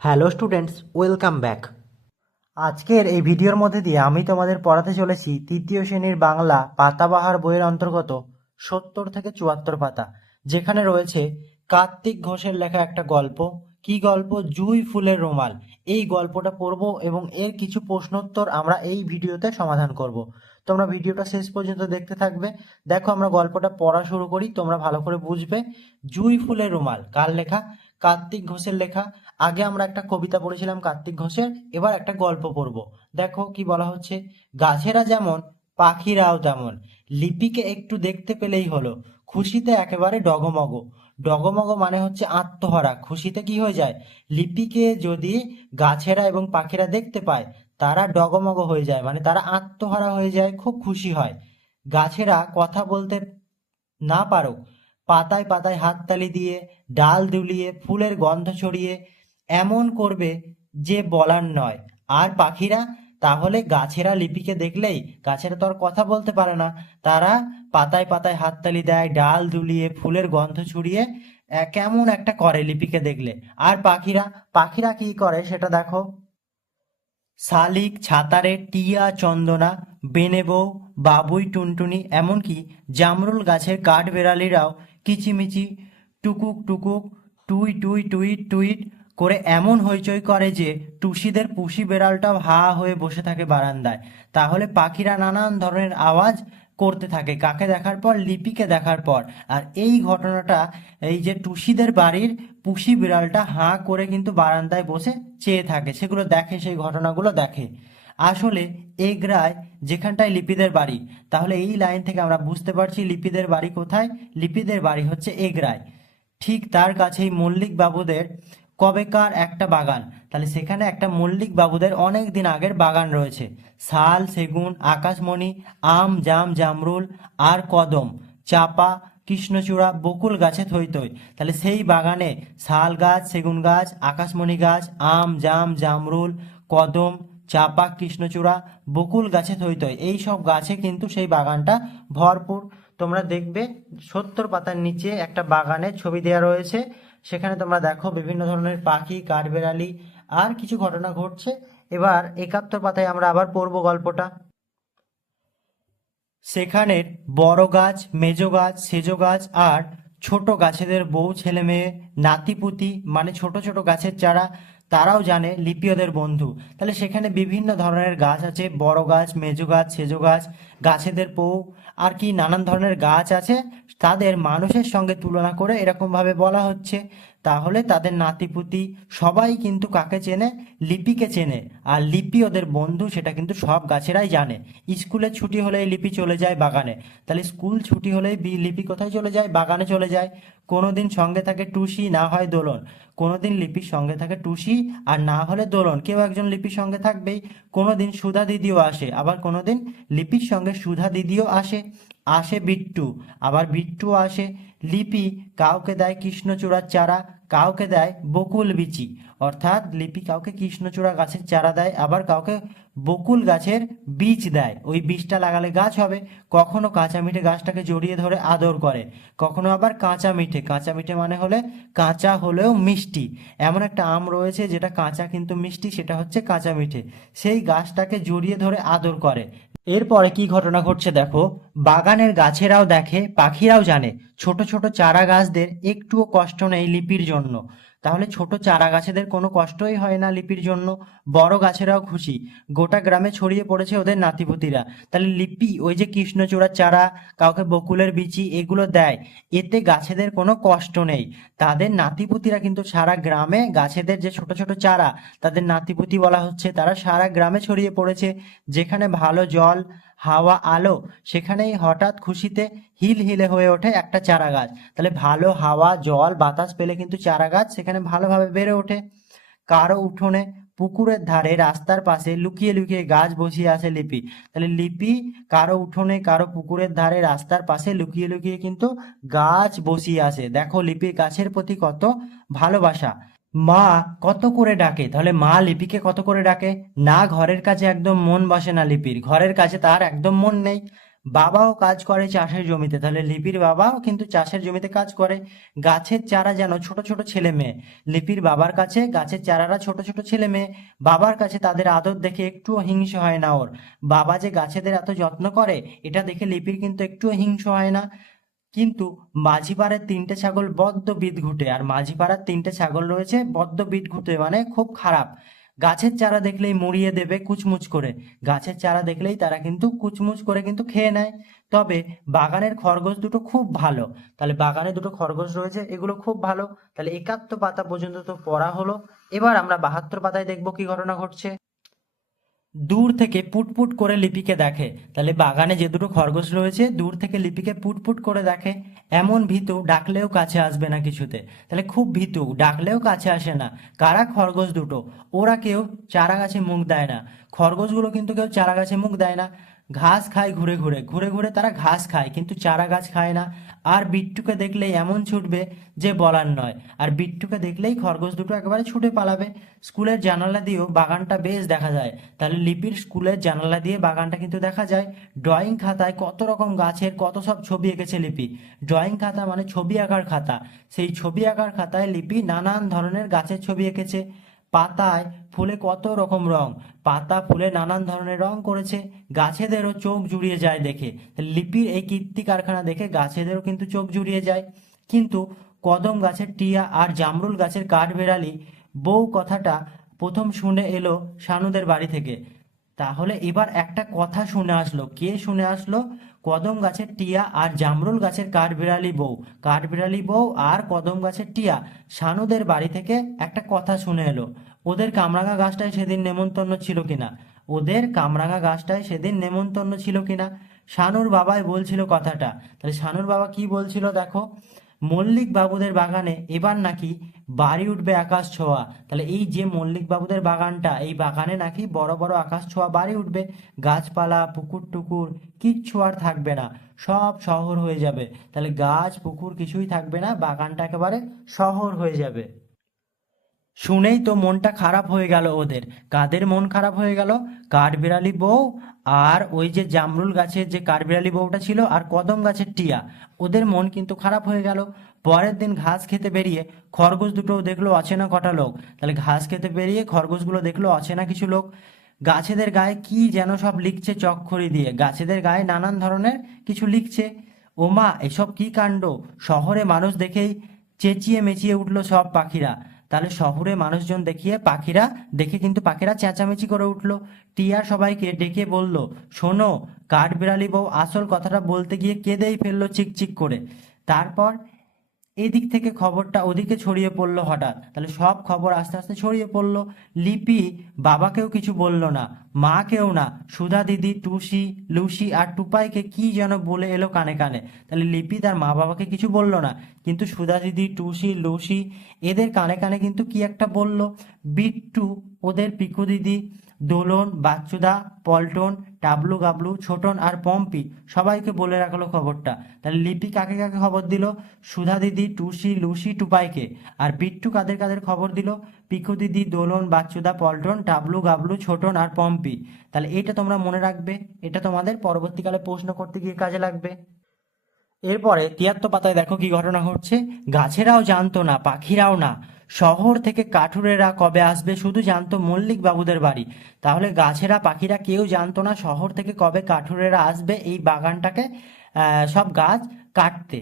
Hello students, welcome back. আজকের এই ভিডিওর মধ্যে দিয়ে আমি তোমাদের পড়াতে চলেছি তৃতীয় শ্রেণির বাংলা পাতাবাহার বইয়ের অন্তর্গত সত্তর থেকে চুয়াত্তর পাতা, যেখানে রয়েছে কার্তিক ঘোষের লেখা একটা গল্প, কি গল্প? জুই ফুলের রুমাল। এই গল্পটা পড়ব এবং এর কিছু প্রশ্নোত্তর আমরা এই ভিডিওতে সমাধান করব। তোমরা ভিডিওটা শেষ পর্যন্ত দেখতে থাকবে। দেখো আমরা গল্পটা পড়া শুরু করি, তোমরা ভালো করে বুঝবে। জুই ফুলের রুমাল, কার লেখা? কার্তিক ঘোষের লেখা। আগে আমরা একটা কবিতা পড়েছিলাম কার্তিক ঘোষের, এবার একটা গল্প পড়ব। দেখো কি বলা হচ্ছে, গাছেরা যেমন, পাখিরাও তেমন। লিপিকে একটু দেখতে পেলেই হলো, খুশিতে একেবারে ডগমগ। ডগমগ মানে হচ্ছে আত্মহারা, খুশিতে কি হয়ে যায়? লিপিকে যদি গাছেরা এবং পাখিরা দেখতে পায়, তারা ডগমগ হয়ে যায় মানে তারা আত্মহারা হয়ে যায়, খুব খুশি হয়। গাছেরা কথা বলতে না পারো পাতায় পাতায় হাততালি দিয়ে, ডাল দুলিয়ে, ফুলের গন্ধ ছড়িয়ে, এমন করবে যে বলার নয়। আর পাখিরা, তাহলে গাছেরা লিপিকে দেখলেই, গাছেরা তো আর কথা বলতে পারে না। তারা পাতায় পাতায় হাততালি দেয়, ডাল দুলিয়ে, ফুলের গন্ধ ছড়িয়ে কেমন একটা করে লিপিকে দেখলে। আর পাখিরা পাখিরা কি করে সেটা দেখো? শালিক, ছাতারে, টিয়া, চন্দনা, বেনেবৌ, বাবুই, টুনটুনি, এমনকি জামরুল গাছের কাঠ বেড়ালিরাও কিচিমিচি, টুকুক টুকুক, টুই টুই টুই টুইট করে এমন হইচই করে যে টুসিদের পুষি বেড়ালটাও হা হয়ে বসে থাকে বারান্দায়। তাহলে পাখিরা নানান ধরনের আওয়াজ করতে থাকে, কাকে দেখার পর? লিপিকে দেখার পর। আর এই ঘটনাটা, এই যে টুসিদের বাড়ির পুষি বিড়ালটা হাঁ করে কিন্তু বারান্দায় বসে চেয়ে থাকে, সেগুলো দেখে, সেই ঘটনাগুলো দেখে। আসলে এগরায় যেখানটায় লিপিদের বাড়ি। তাহলে এই লাইন থেকে আমরা বুঝতে পারছি লিপিদের বাড়ি কোথায়? লিপিদের বাড়ি হচ্ছে এগরায়। ঠিক তার কাছেই মল্লিক বাবুদের কবেকার একটা বাগান। তাহলে সেখানে একটা মল্লিক বাবুদের অনেক দিন আগের বাগান রয়েছে। শাল, সেগুন, আকাশমণি, আম, জাম, জামরুল আর কদম, চাপা, কৃষ্ণচূড়া, বকুল গাছে থই থই তাহলে সেই বাগানে শাল গাছ, সেগুন গাছ, আকাশমণি গাছ, আম, জাম, জামরুল, কদম চাপা কৃষ্ণচূড়া, বকুল গাছে থই থই এই সব গাছে কিন্তু সেই বাগানটা ভরপুর। তোমরা দেখবে সত্তর পাতার নিচে একটা বাগানের ছবি দেওয়া রয়েছে। সেখানে তোমরা দেখো বিভিন্ন ধরনের পাখি, কাঠবেড়ালি, আর কিছু ঘটনা ঘটছে। এবার একাত্তর পাতায় আমরা আবার পড়ব গল্পটা। সেখানের বড় গাছ, মেজো গাছ, সেজো গাছ, আর ছোট গাছেদের বউ, ছেলে মেয়ে, নাতিপুতি মানে ছোট ছোট গাছের চারা তারাও জানে, লিপিয়দের বন্ধু। তাহলে সেখানে বিভিন্ন ধরনের গাছ আছে, বড় গাছ, মেজু গাছ, সেজো গাছ, গাছেদের পৌ, আর কি নানান ধরনের গাছ আছে, তাদের মানুষের সঙ্গে তুলনা করে এরকমভাবে বলা হচ্ছে। তাহলে তাদের নাতিপুতি সবাই কিন্তু কাকে চেনে? লিপিকে চেনে। আর লিপি ওদের বন্ধু, সেটা কিন্তু সব গাছেরাই জানে। স্কুলে ছুটি হলেই লিপি চলে যায় বাগানে। তাহলে স্কুল ছুটি হলেই লিপি কোথায় চলে যায়? বাগানে চলে যায়। কোনোদিন সঙ্গে থাকে টুসি, না হয় দোলন। কোনোদিন লিপির সঙ্গে থাকে টুসি আর না হলে দোলন। কেউ একজন লিপির সঙ্গে থাকবেই। কোনোদিন সুধা দিদিও আসে। আবার কোনোদিন লিপির সঙ্গে সুধা দিদিও আসে। আসে বিট্টু। আবার বিট্টু আসে। লিপি কাউকে দেয় কৃষ্ণচূড়ার চারা, কাউকে দেয় বকুল বিচি। অর্থাৎ লিপি কাউকে কৃষ্ণচূড়া গাছের চারা দেয়, আবার কাউকে বকুল গাছের বীজ দেয়। ওই বীজটা লাগালে গাছ হবে। কখনো কাঁচা মিঠে গাছটাকে জড়িয়ে ধরে আদর করে, কখনো আবার কাঁচা মিঠে। কাঁচা মিঠে মানে হলে কাঁচা হলেও মিষ্টি। এমন একটা আম রয়েছে যেটা কাঁচা কিন্তু মিষ্টি, সেটা হচ্ছে কাঁচা মিঠে। সেই গাছটাকে জড়িয়ে ধরে আদর করে। এরপরে কি ঘটনা ঘটছে দেখো? বাগানের গাছেরাও দেখে, পাখিরাও জানে, ছোট ছোট চারা গাছদের একটুও কষ্ট নেই লিপির জন্য। তাহলে ছোট চারা গাছেদের কোনো কষ্টই হয় না লিপির জন্য। বড় গাছেরাও খুশি। গোটা গ্রামে ছড়িয়ে পড়েছে ওদের নাতিপুতিরা। তাহলে লিপি ওই যে কৃষ্ণচূড়ার চারা কাউকে বকুলের বিচি এগুলো দেয়। এতে গাছেদের কোনো কষ্ট নেই। তাদের নাতিপুতিরা কিন্তু সারা গ্রামে গাছেদের যে ছোট ছোট চারা তাদের নাতিপুতি বলা হচ্ছে তারা সারা গ্রামে ছড়িয়ে পড়েছে। যেখানে ভালো জল হাওয়া, আলো, সেখানেই হঠাৎ খুশিতে হিল হিলে হয়ে ওঠে একটা চারা গাছ তাহলে ভালো হাওয়া, জল, বাতাস পেলে কিন্তু চারা গাছ সেখানে ভালোভাবে বেড়ে ওঠে। কারও উঠোনে পুকুরের ধারে রাস্তার পাশে লুকিয়ে লুকিয়ে গাছ বসিয়ে আছে লিপি। তাহলে লিপি কারও উঠোনে, কারও পুকুরের ধারে রাস্তার পাশে লুকিয়ে লুকিয়ে কিন্তু গাছ বসিয়ে আছে দেখো লিপি গাছের প্রতি কত ভালোবাসা। মা কত করে ডাকে? তাহলে মা লিপিকে কত করে ডাকে? না, ঘরের কাছে একদম মন বসে না লিপির। ঘরের কাছে তার একদম মন নেই। বাবাও কাজ করে চাষের জমিতে। তাহলে লিপির বাবাও কিন্তু চাষের জমিতে কাজ করে। গাছের চারা যেন ছোট ছোট ছেলে মেয়ে। লিপির বাবার কাছে গাছের চারারা ছোট ছোট ছেলে মেয়ে। বাবার কাছে তাদের আদর দেখে একটুও হিংস হয় না ওর। বাবা যে গাছেদের এত যত্ন করে, এটা দেখে লিপির কিন্তু একটুও হিংস হয় না। কিন্তু মাঝিপাড়ার তিনটে ছাগল বড্ড বিদঘুটে আর মাঝিপাড়ার তিনটে ছাগল রয়েছে বড্ড বিদঘুটে মানে খুব খারাপ। গাছের চারা দেখলেই মুড়িয়ে দেবে কুচমুচ করে। গাছের চারা দেখলেই তারা কিন্তু কুচমুচ করে কিন্তু খেয়ে নেয়। তবে বাগানের খরগোশ দুটো খুব ভালো। তাহলে বাগানে দুটো খরগোশ রয়েছে, এগুলো খুব ভালো। তাহলে একাত্তর পাতা পর্যন্ত তো পড়া হলো। এবার আমরা বাহাত্তর পাতায় দেখব কি ঘটনা ঘটছে। দূর থেকে পুটপুট করে লিপিকে দেখে। তাহলে বাগানে যে দুটো খরগোশ রয়েছে, দূর থেকে লিপিকে পুটপুট করে দেখে। এমন ভীতু ডাকলেও কাছে আসবে না কিছুতে। তাহলে খুব ভীতু, ডাকলেও কাছে আসে না। কারা খরগোশ দুটো? ওরা কেউ চারা গাছে মুখ দেয় না। খরগোশগুলো কিন্তু কেউ চারা গাছে মুখ দেয় না। ঘাস খায় ঘুরে ঘুরে ঘুরে ঘুরে তারা ঘাস খায়, কিন্তু চারা গাছ খায় না। আর বিট্টুকে দেখলেই এমন ছুটবে যে বলার নয়। আর বিট্টুকে দেখলেই খরগোশ দুটো একেবারে ছুটে পালাবে। স্কুলের জানালা দিয়েও বাগানটা বেশ দেখা যায়। তাহলে লিপির স্কুলের জানালা দিয়ে বাগানটা কিন্তু দেখা যায়। ড্রয়িং খাতায় কত রকম গাছের কত সব ছবি এঁকেছে লিপি। ড্রয়িং খাতা মানে ছবি আঁকার খাতা। সেই ছবি আঁকার খাতায় লিপি নানান ধরনের গাছের ছবি এঁকেছে। পাতায় ফুলে কত রকম রং। পাতা ফুলে নানান ধরনের রং করেছে। গাছেদেরও চোখ জুড়িয়ে যায় দেখে। লিপির এই কীর্তি কারখানা দেখে গাছেদেরও কিন্তু চোখ জুড়িয়ে যায়। কিন্তু কদম গাছের টিয়া আর জামরুল গাছের কাঠবেড়ালি বউ কথাটা প্রথম শুনে এলো শানুদের বাড়ি থেকে। তাহলে এবার একটা কথা শুনে আসলো। কে শুনে আসলো? কদম গাছের টিয়া আর জামরুল গাছের কাঠবিড়ালি বউ। কাঠবিড়ালি বউ আর কদম গাছের টিয়া। শানুদের বাড়ি থেকে একটা কথা শুনে এলো। ওদের কামরাঙা গাছটায় সেদিন নেমন্তন্ন ছিল কিনা? ওদের কামরাঙা গাছটায় সেদিন নেমন্তন্ন ছিল কিনা? শানুর বাবাই বলছিল কথাটা। তাহলে শানুর বাবা কি বলছিল দেখো? মল্লিক বাবুদের বাগানে এবার নাকি বাড়ি উঠবে আকাশ ছোঁয়া। তাহলে এই যে মল্লিক বাবুদের বাগানটা, এই বাগানে নাকি বড় বড় আকাশ ছোঁয়া বাড়ি উঠবে। গাছপালা, পুকুর টুকুর, কিচ্ছু আর থাকবে না। সব শহর হয়ে যাবে। তাহলে গাছ, পুকুর কিছুই থাকবে না, বাগানটা একেবারে শহর হয়ে যাবে। শুনেই তো মনটা খারাপ হয়ে গেল ওদের। কাদের মন খারাপ হয়ে গেল? কাঠবিড়ালি বউ আর ওই যে জামরুল গাছের যে কাঠবিড়ালি বউটা ছিল আর কদম গাছের টিয়া, ওদের মন কিন্তু খারাপ হয়ে গেল। পরের দিন ঘাস খেতে বেরিয়ে খরগোশ দুটো দেখল অচেনা কটা লোক। তাহলে ঘাস খেতে বেরিয়ে খরগোশগুলো দেখল অচেনা কিছু লোক। গাছেদের গায়ে কি যেন সব লিখছে চকখড়ি দিয়ে। গাছেদের গায়ে নানান ধরনের কিছু লিখছে। ওমা, এসব কি কাণ্ড? শহরে মানুষ দেখেই চেঁচিয়ে মেচিয়ে উঠল সব পাখিরা। তাহলে শহরে মানুষজন দেখিয়ে পাখিরা, দেখে কিন্তু পাখিরা চেঁচামেচি করে উঠল। টিয়া সবাইকে ডেকে বলল, শোনো, কাঠবিড়ালি বউ আসল কথাটা বলতে গিয়ে কেঁদেই ফেলল চিকচিক করে। তারপর এদিক থেকে খবরটা ওদিকে ছড়িয়ে পড়ল হঠাৎ। তাহলে সব খবর আস্তে আস্তে ছড়িয়ে পড়ল। লিপি বাবাকেও কিছু বলল না, মাকেও না। সুধা দিদি, টুসি, লুসি আর টুপাইকে কি যেন বলে এলো কানে কানে। তাহলে লিপি তার মা বাবাকে কিছু বলল না, কিন্তু সুধা দিদি, টুসি, লুসি এদের কানে কানে কিন্তু কি একটা বলল? বিট্টু ওদের পিকু দিদি, দোলন, বাচ্চুদা, পল্টন, টাবলু গাবলু, ছোটন আর পম্পি সবাইকে বলে রাখল খবরটা। তাহলে লিপি কাকে কাকে খবর দিল? সুধা দিদি, টুসি, লুসি, টুপাইকে। আর বিট্টু কাদের কাদের খবর দিল? পিকু দিদি, দোলন, বাচ্চুদা, পল্টন, টাবলু গাবলু, ছোটন আর পম্পি। তাহলে এটা তোমরা মনে রাখবে, এটা তোমাদের পরবর্তীকালে প্রশ্ন করতে গিয়ে কাজে লাগবে। এরপরে তিয়াত্তর পাতায় দেখো কি ঘটনা ঘটছে। গাছেরাও জানতো না, পাখিরাও না। শহর থেকে কাঠুরেরা কবে আসবে শুধু জানতো মল্লিক বাবুদের বাড়ি। তাহলে গাছেরা, পাখিরা কেউ জানতো না শহর থেকে কবে কাঠুরেরা আসবে এই বাগানটাকে সব গাছ কাটতে।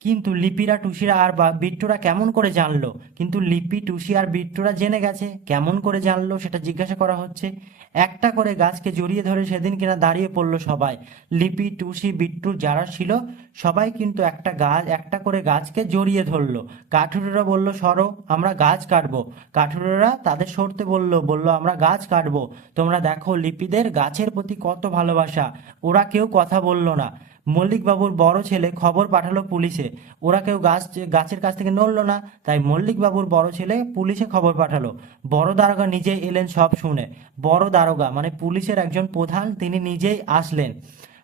কিন্তু লিপিরা টুসিরা আর বিট্টুরা কেমন করে জানলো? কিন্তু লিপি, টুসি আর বিট্টুরা জেনে গেছে কেমন করে জানলো সেটা জিজ্ঞাসা করা হচ্ছে। একটা করে গাছকে জড়িয়ে ধরে সেদিন কিনা দাঁড়িয়ে পড়ল সবাই। লিপি, টুসি, বিট্টু যারা ছিল, সবাই কিন্তু একটা গাছ একটা করে গাছকে জড়িয়ে ধরলো। কাঠুরেরা বলল, সরো, আমরা গাছ কাটবো। কাঠুরেরা তাদের সরতে বলল বলল, আমরা গাছ কাটবো। তোমরা দেখো, লিপিদের গাছের প্রতি কত ভালোবাসা। ওরা কেউ কথা বলল না। মল্লিক বাবুর বড় ছেলে খবর পাঠালো পুলিশে। ওরা কেউ গাছ, গাছের কাছ থেকে নড়লো না। তাই মল্লিক বাবুর বড় ছেলে পুলিশে খবর পাঠালো। বড় দারোগা নিজেই এলেন সব শুনে। বড় দারোগা মানে পুলিশের একজন প্রধান, তিনি নিজেই আসলেন।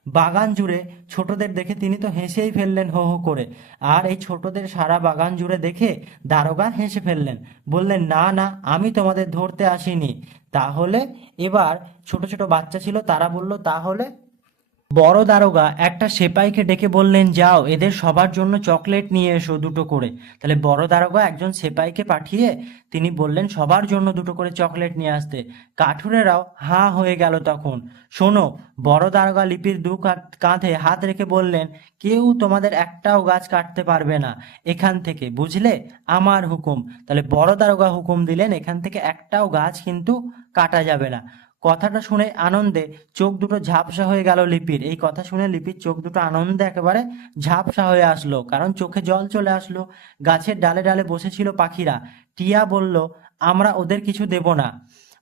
বাগান জুড়ে ছোটদের দেখে তিনি তো হেসেই ফেললেন হো হো করে। আর এই ছোটদের সারা বাগান জুড়ে দেখে দারোগা হেসে ফেললেন। বললেন, না না, আমি তোমাদের ধরতে আসিনি। তাহলে এবার ছোট ছোট বাচ্চা ছিল, তারা বলল, তাহলে বড় দারোগা একটা সেপাইকে ডেকে বললেন, যাও, এদের সবার জন্য চকলেট নিয়ে এসো দুটো করে। তাহলে বড় দারোগা একজন সেপাইকে পাঠিয়ে তিনি বললেন, সবার জন্য দুটো করে চকলেট নিয়ে আসতে। কাঠুরেরাও হাঁ হয়ে গেল তখন। শোনো, বড় দারোগা লিপির দু কাঁধ- হাত রেখে বললেন, কেউ তোমাদের একটাও গাছ কাটতে পারবে না এখান থেকে, বুঝলে? আমার হুকুম। তাহলে বড় দারোগা হুকুম দিলেন, এখান থেকে একটাও গাছ কিন্তু কাটা যাবে না। কথাটা শুনে আনন্দে চোখ দুটো ঝাপসা হয়ে গেল লিপির। এই কথা শুনে লিপির চোখ দুটো আনন্দে একেবারে ঝাপসা হয়ে আসলো, কারণ চোখে জল চলে আসলো। গাছের ডালে ডালে বসেছিল পাখিরা। টিয়া বলল, আমরা ওদের কিছু দেব না।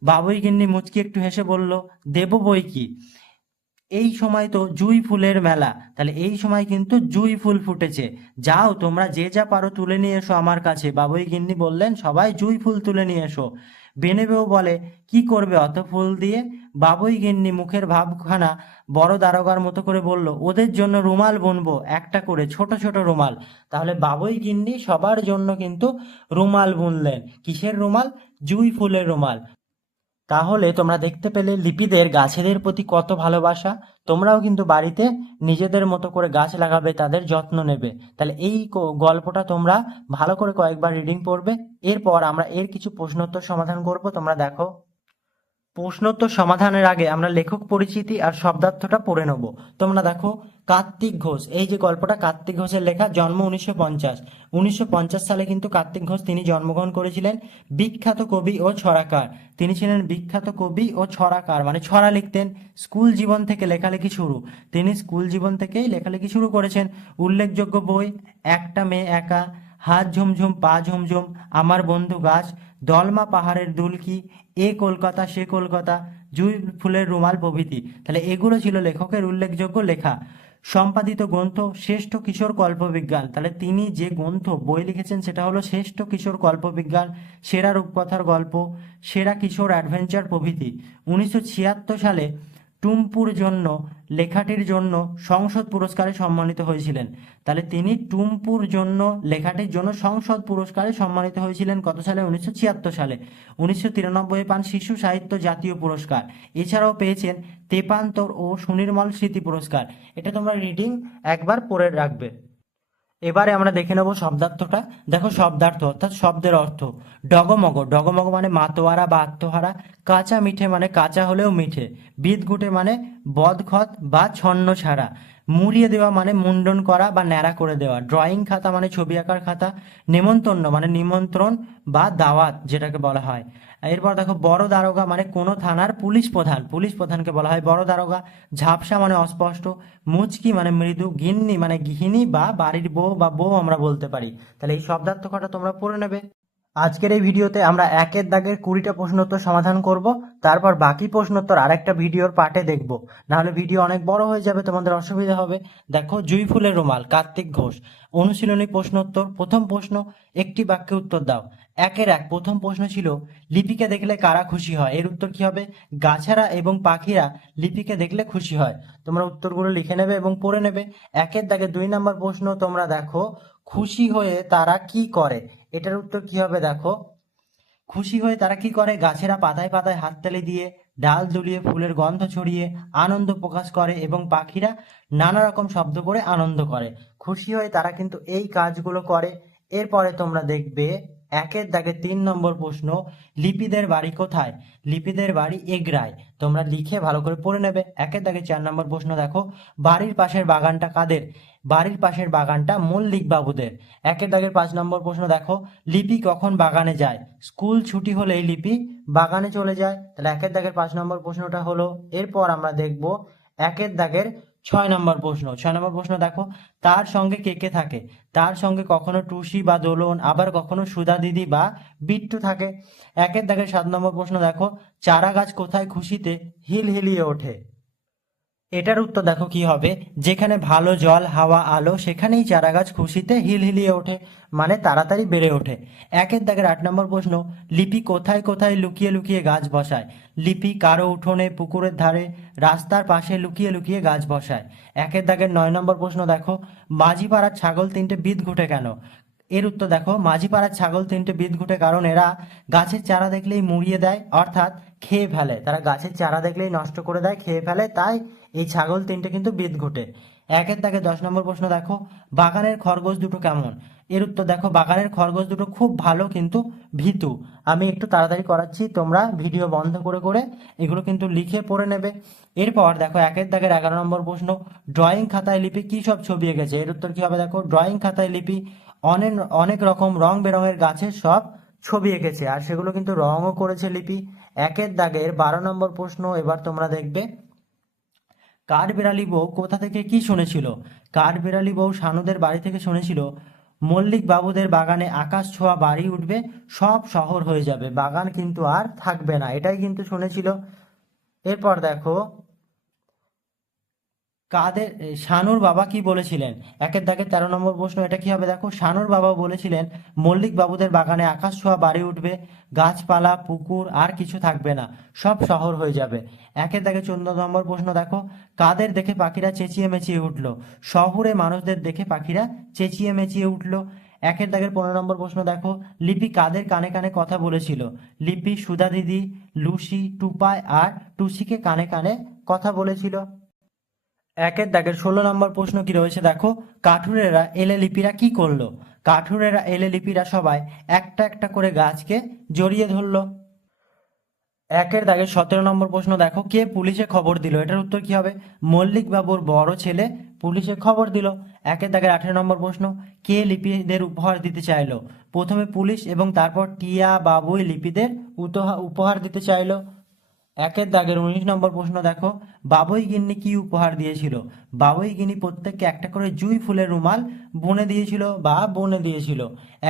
বাবুই গিন্নি মুচকি একটু হেসে বলল, দেব বই কি? এই সময় তো জুই ফুলের মেলা। তাহলে এই সময় কিন্তু জুই ফুল ফুটেছে। যাও, তোমরা যে যা পারো তুলে নিয়ে এসো আমার কাছে। বাবুই গিন্নি বললেন, সবাই জুই ফুল তুলে নিয়ে এসো। বেনেবেও বলে, কি করবে অত ফুল দিয়ে? বাবুই গিন্নি মুখের ভাবখানা বড় দারোগার মতো করে বলল, ওদের জন্য রুমাল বুনবো, একটা করে, ছোট ছোট রুমাল। তাহলে বাবুই গিন্নি সবার জন্য কিন্তু রুমাল বুনলেন। কিসের রুমাল? জুই ফুলের রুমাল। তাহলে তোমরা দেখতে পেলে লিপিদের গাছেদের প্রতি কত ভালোবাসা। তোমরাও কিন্তু বাড়িতে নিজেদের মতো করে গাছ লাগাবে, তাদের যত্ন নেবে। তাহলে এই গল্পটা তোমরা ভালো করে কয়েকবার রিডিং পড়বে। এরপর আমরা এর কিছু প্রশ্নোত্তর সমাধান করব, তোমরা দেখো। প্রশ্নোত্তর সমাধানের আগে আমরা লেখক পরিচিতি আর শব্দার্থটা পড়ে নেব। তোমরা দেখো, কার্তিক ঘোষ। এই যে গল্পটা, কার্তিক ঘোষের লেখা জন্ম উনিশশো পঞ্চাশ। উনিশশো পঞ্চাশ সালে কিন্তু কার্তিক ঘোষ তিনি জন্মগ্রহণ করেছিলেন বিখ্যাত কবি ও ছড়াকার। তিনি ছিলেন বিখ্যাত কবি ও ছড়াকার মানে ছড়া লিখতেন। স্কুল জীবন থেকে লেখালেখি শুরু। তিনি স্কুল জীবন থেকেই লেখালেখি শুরু করেছেন। উল্লেখযোগ্য বই, একটা মেয়ে একা, হাত ঝুমঝুম, পা ঝুমঝুম, আমার বন্ধু গাছ। দলমা পাহাড়ের দুলকি এ কলকাতা, সে কলকাতা, জুই ফুলের রুমাল প্রভৃতি। তাহলে এগুলো ছিল লেখকের উল্লেখযোগ্য লেখা। সম্পাদিত গ্রন্থ শ্রেষ্ঠ কিশোর কল্পবিজ্ঞান। তাহলে তিনি যে গ্রন্থ, বই লিখেছেন সেটা হলো শ্রেষ্ঠ কিশোর কল্পবিজ্ঞান, সেরা রূপকথার গল্প, সেরা কিশোর অ্যাডভেঞ্চার প্রভৃতি। উনিশশো ছিয়াত্তর সালে টুম্পুর জন্য, লেখাটির জন্য সংসদ পুরস্কারে সম্মানিত হয়েছিলেন। তাহলে তিনি টুম্পুর জন্য, লেখাটির জন্য সংসদ পুরস্কারে সম্মানিত হয়েছিলেন কত সালে? উনিশশো ছিয়াত্তর সালে। উনিশশো তিরানব্বই পান শিশু সাহিত্য জাতীয় পুরস্কার। এছাড়াও পেয়েছেন তেপান্তর ও সুনির্মল স্মৃতি পুরস্কার। এটা তোমরা রিডিং একবার পড়ে রাখবে। এবারে আমরা দেখে নেব শব্দার্থটা। দেখো শব্দার্থ, অর্থাৎ শব্দের অর্থ। ডগমগ ডগমগ মানে মাতোয়ারা বা আত্মহারা। কাঁচা মিঠে মানে কাঁচা হলেও মিঠে। বিদঘুটে মানে বদখত বা ছন্ন ছাড়া। মুড়িয়ে দেওয়া মানে মুন্ডন করা বা ন্যাড়া করে দেওয়া। ড্রয়িং খাতা মানে ছবি আঁকার খাতা। নেমন্তন্ন মানে নিমন্ত্রণ বা দাওয়াত, যেটাকে বলা হয়। এরপর দেখো, বড় দারোগা মানে কোনো থানার পুলিশ প্রধান। পুলিশ প্রধানকে বলা হয় বড় দারোগা। ঝাপসা মানে অস্পষ্ট। মুচকি মানে মৃদু। গিন্নি মানে গৃহিণী বা বাড়ির বউ বা বউ আমরা বলতে পারি। তাহলে এই শব্দার্থ কটা তোমরা পড়ে নেবে। আজকের এই ভিডিওতে আমরা একের দাগের কুড়িটা প্রশ্নোত্তর সমাধান করব। তারপর বাকি প্রশ্নোত্তর আরেকটা ভিডিওর পার্টে দেখব। নাহলে ভিডিও অনেক বড় হয়ে যাবে, তোমাদের অসুবিধা হবে। দেখো, জুই ফুলের রুমাল, কার্তিক ঘোষ। অনুশীলনী প্রশ্নোত্তর, প্রথম প্রশ্ন, একটি বাক্যে উত্তর দাও। একের এক প্রথম প্রশ্ন ছিল, লিপিকে দেখলে কারা খুশি হয়? এর উত্তর কি হবে? গাছেরা এবং পাখিরা লিপিকে দেখলে খুশি হয়। তোমরা উত্তরগুলো লিখে নেবে এবং পড়ে নেবে। একের দাগে দুই নম্বর প্রশ্ন তোমরা দেখো, খুশি হয়ে তারা কি করে? এটার উত্তর কি হবে দেখো? খুশি হয়ে তারা কি করে? গাছেরা পাতায় পাতায় হাততালি দিয়ে, ডাল দুলিয়ে, ফুলের গন্ধ ছড়িয়ে, আনন্দ প্রকাশ করে এবং পাখিরা নানা রকম শব্দ করে আনন্দ করে। খুশি হয়ে তারা কিন্তু এই কাজগুলো করে। এরপরে তোমরা দেখবে একের দাগে তিন নম্বর প্রশ্ন, লিপিদের বাড়ি কোথায়? লিপিদের বাড়ি এগরায়। তোমরা লিখে ভালো করে পড়ে নেবে। একের দাগে চার নম্বর প্রশ্ন দেখো, বাড়ির পাশের বাগানটা কাদের? বাড়ির পাশের বাগানটা মল্লিক বাবুদের। একের দাগের পাঁচ নম্বর প্রশ্ন দেখো, লিপি কখন বাগানে যায়? স্কুল ছুটি হলেই লিপি বাগানে চলে যায়। তাহলে একের দাগের পাঁচ নম্বর প্রশ্নটা হলো, এরপর আমরা দেখব, একের দাগের ছয় নম্বর প্রশ্ন, ছয় নম্বর প্রশ্ন দেখো, তার সঙ্গে কে কে থাকে? তার সঙ্গে কখনো টুসি বা দোলন, আবার কখনো সুধা দিদি বা বিট্টু থাকে। একের দাগে সাত নম্বর প্রশ্ন দেখো, চারা গাছ কোথায় খুশিতে হিল হিলিয়ে ওঠে? এটার উত্তর দেখো কি হবে। যেখানে ভালো জল, হাওয়া, আলো, সেখানেই চারা গাছ খুশিতে হিল হিলিয়ে ওঠে মানে তাড়াতাড়ি বেড়ে ওঠে। একের দাগের আট নম্বর প্রশ্ন, লিপি কোথায় কোথায় লুকিয়ে লুকিয়ে গাছ বসায়? লিপি কারও উঠোনে, পুকুরের ধারে, রাস্তার পাশে লুকিয়ে লুকিয়ে গাছ বসায়। একের দাগের নয় নম্বর প্রশ্ন দেখো মাঝি পাড়ার ছাগল তিনটে বিদ ঘুটে কেন? এর উত্তর দেখো, মাঝিপাড়ার ছাগল তিনটে বিদ ঘুটে কারণ এরা গাছের চারা দেখলেই মুড়িয়ে দেয়, অর্থাৎ খেয়ে ফেলে। তারা গাছের চারা দেখলেই নষ্ট করে দেয়, খেয়ে ফেলে, তাই এই ছাগল তিনটে কিন্তু বিদ ঘুটে একের তাকে দশ নম্বর প্রশ্ন দেখো, বাগানের খরগোশ দুটো কেমন? এর উত্তর দেখো, বাগানের খরগোশ দুটো খুব ভালো কিন্তু ভীতু। আমি একটু তাড়াতাড়ি করাচ্ছি, তোমরা ভিডিও বন্ধ করে করে এগুলো কিন্তু লিখে পড়ে নেবে। এরপর দেখো, একের দাগের এগারো নম্বর প্রশ্ন ড্রয়িং খাতায় লিপি কী সব ছবি এঁকেছে? এর উত্তর কী হবে দেখো ড্রয়িং খাতায় লিপি অনেক অনেক রকম রং বেরঙের গাছের সব ছবি এঁকেছে, আর সেগুলো কিন্তু রঙও করেছে লিপি। একের দাগের বারো নম্বর প্রশ্ন, এবার তোমরা দেখবে। কাঠ কাঠবিড়ালি বউ কোথা থেকে কি শুনেছিল? কাঠবিড়ালি বউ সানুদের বাড়ি থেকে শুনেছিল মল্লিক বাবুদের বাগানে আকাশ ছোঁয়া বাড়ি উঠবে, সব শহর হয়ে যাবে। বাগান কিন্তু আর থাকবে না। এটাই কিন্তু শুনেছিল। এরপর দেখো কাদের শানুর বাবা কি বলেছিলেন? একের দাগে তেরো নম্বর প্রশ্ন এটা কি হবে? দেখো, শানুর বাবা বলেছিলেন, মল্লিক বাবুদের বাগানে আকাশ ছোঁয়া বাড়ি উঠবে, গাছপালা, পুকুর, আর কিছু থাকবে না, সব শহর হয়ে যাবে। একের দাগে চোদ্দ নম্বর প্রশ্ন দেখো, কাদের দেখে পাখিরা চেঁচিয়ে মেচিয়ে উঠল? শহরে মানুষদের দেখে পাখিরা চেঁচিয়ে মেচিয়ে উঠল। একের দাগের পনেরো নম্বর প্রশ্ন দেখো, লিপি কাদের কানে কানে কথা বলেছিল? লিপি, সুধা দিদি, লুসি, টুপাই আর টুসিকে কানে কানে কথা বলেছিল। একের দাগের ষোলো নম্বর প্রশ্ন কি রয়েছে? দেখো, কাঠুরেরা এলে লিপিরা কি করল? কাঠুরেরা এলে লিপিরা সবাই একটা একটা করে গাছকে জড়িয়ে ধরলো। একের দাগের সতেরো নম্বর প্রশ্ন, দেখো, কে পুলিশে খবর দিল? এটার উত্তর কি হবে? মল্লিক বাবুর বড় ছেলে পুলিশে খবর দিল। একের দাগের আঠেরো নম্বর প্রশ্ন, কে লিপিদের উপহার দিতে চাইলো? প্রথমে পুলিশ এবং তারপর টিয়া বাবুই লিপিদের উপহার দিতে চাইলো। একের দাগের উনিশ নম্বর প্রশ্ন দেখো, বাবুই গিন্নি কি উপহার দিয়েছিল? বাবুই গিন্নি প্রত্যেককে একটা করে জুঁই ফুলের রুমাল বনে দিয়েছিল বা বনে দিয়েছিল।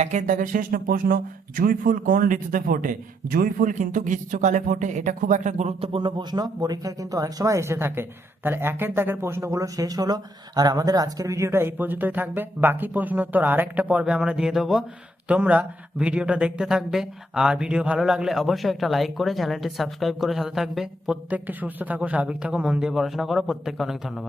একের দাগের শেষ প্রশ্ন, জুঁই ফুল কোন ঋতুতে ফোটে? জুঁই ফুল কিন্তু গ্রীষ্মকালে ফোটে, এটা খুব একটা গুরুত্বপূর্ণ প্রশ্ন, পরীক্ষায় কিন্তু অনেক সময় এসে থাকে। তাহলে একের দাগের প্রশ্নগুলো শেষ হলো, আর আমাদের আজকের ভিডিওটা এই পর্যন্তই থাকবে। বাকি প্রশ্ন উত্তর আরেকটা পর্বে আমরা দিয়ে দেবো। তোমরা ভিডিওটা দেখতে থাকবে। আর ভিডিও ভালো লাগলে অবশ্যই একটা লাইক করে চ্যানেলটি সাবস্ক্রাইব করে সাথে থাকবে। প্রত্যেককে সুস্থ থাকো, স্বাভাবিক থাকো, মন দিয়ে পড়াশোনা করো। প্রত্যেককে অনেক ধন্যবাদ।